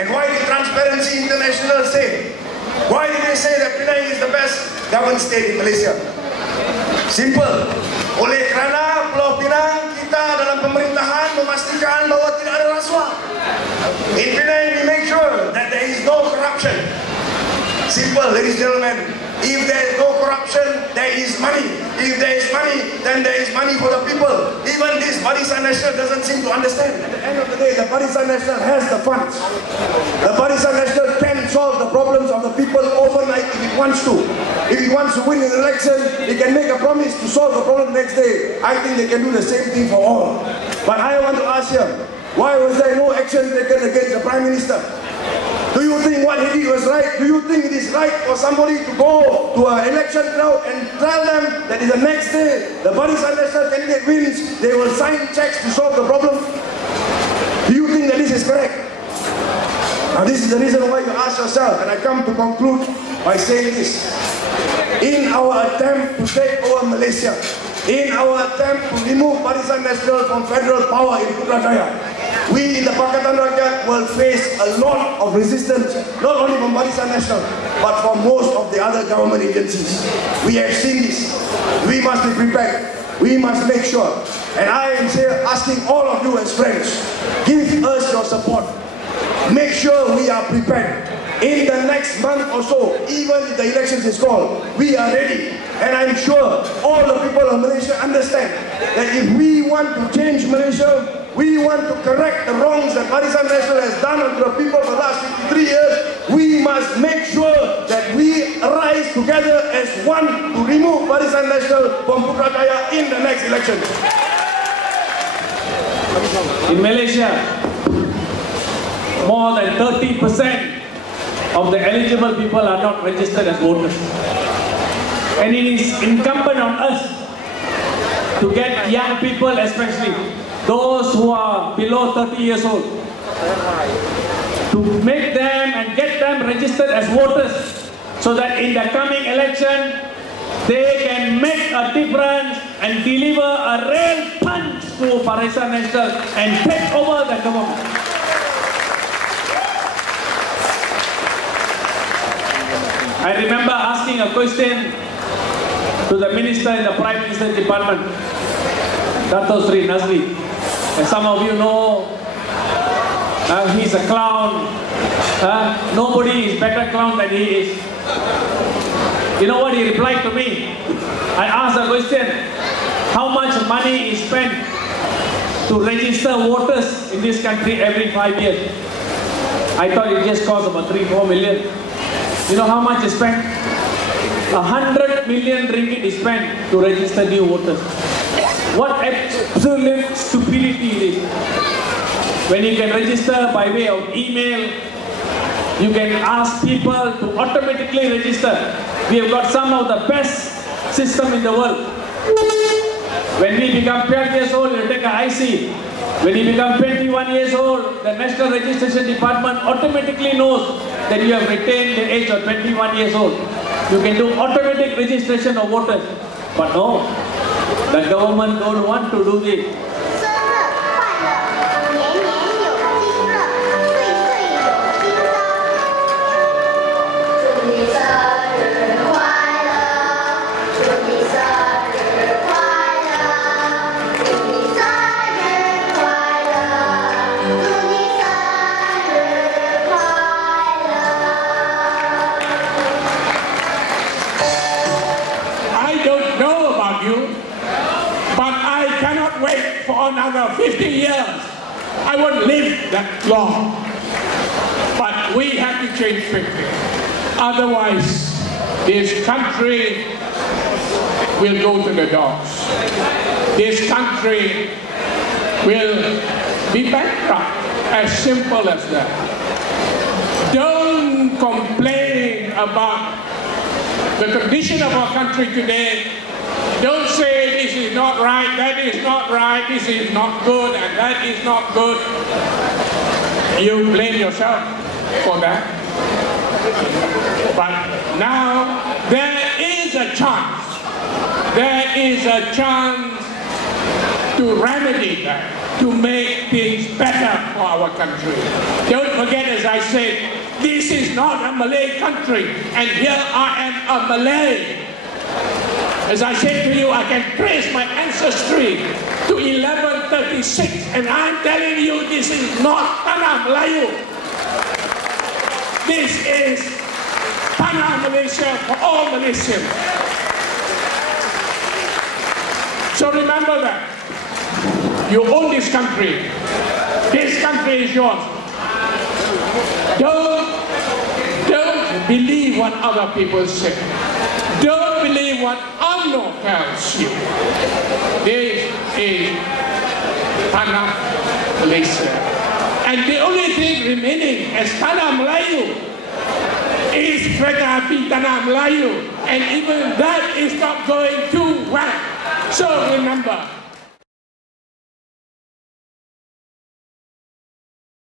And why did Transparency International say? Why did they say that Penang is the best governed state in Malaysia? Simple. Oleh kerana Pulau Pinang kita dalam pemerintahan memastikan bahawa tidak ada rasuah. In Penang we make sure that there is no corruption. Simple, ladies and gentlemen. If there is no corruption, there is money. If there is money, then there is money for the people. Even this Barisan Nasional doesn't seem to understand. At the end of the day, the Barisan Nasional has the funds. The Barisan Nasional can solve the problems of the people overnight if it wants to. If it wants to win an election, it can make a promise to solve the problem next day. I think they can do the same thing for all. But I want to ask you, why was there no action taken against the Prime Minister? Do you think what he did was right? Do you think it is right for somebody to go to an election crowd and tell them that the next day the Barisan Nasional candidate wins, they will sign checks to solve the problem? Do you think that this is correct? Now this is the reason why you ask yourself, and I come to conclude by saying this. In our attempt to take over Malaysia, in our attempt to remove Barisan Nasional from federal power in Putrajaya, we in the Pakatan Rakyat will face a lot of resistance, not only from Barisan Nasional, but from most of the other government agencies. We have seen this. We must be prepared. We must make sure. And I am here asking all of you as friends, give us your support. Make sure we are prepared. In the next month or so, even if the elections is called, we are ready. And I'm sure all the people of Malaysia understand that if we want to change Malaysia, we want to correct the wrongs that Barisan Nasional has done unto the people for the last 53 years, we must make sure that we rise together as one to remove Barisan Nasional from Putrajaya in the next election. In Malaysia, more than 30% of the eligible people are not registered as voters. And it is incumbent on us to get young people, especially those who are below 30 years old, to make them and get them registered as voters so that in the coming election they can make a difference and deliver a real punch to Barisan Nasional and take over the government. I remember asking a question to the minister in the Prime Minister's Department, Dato Sri Nazri. And some of you know he's a clown. Nobody is better clown than he is. You know what he replied to me? I asked a question, how much money is spent to register voters in this country every 5 years? I thought it just cost about 3-4 million. You know how much is spent? 100 million ringgit is spent to register new voters. What absolute stupidity it is. When you can register by way of email, you can ask people to automatically register. We have got some of the best system in the world. When we become 12 years old, you take an IC. When you become 21 years old, the National Registration Department automatically knows that you have retained the age of 21 years old. You can do automatic registration of voters. But no, the government don't want to do this. Another 50 years, I won't live that long. But we have to change quickly. Otherwise, this country will go to the dogs. This country will be bankrupt. As simple as that. Don't complain about the condition of our country today. Don't say this is not right, that is not right, this is not good, and that is not good. You blame yourself for that. But now there is a chance. There is a chance to remedy that. to make things better for our country. Don't forget, as I said, this is not a Malay country, and here I am a Malay. As I said to you, I can trace my ancestry to 1136, and I'm telling you, this is not Tanah Melayu. This is Tanah Malaysia for all Malaysians. So remember that. You own this country. This country is yours. Don't believe what other people say. Don't believe what UMNO tells you. This is Tanah Malaysia. And the only thing remaining as Tanah Melayu is Kereta Api Tanah Melayu. And even that is not going too well. So remember,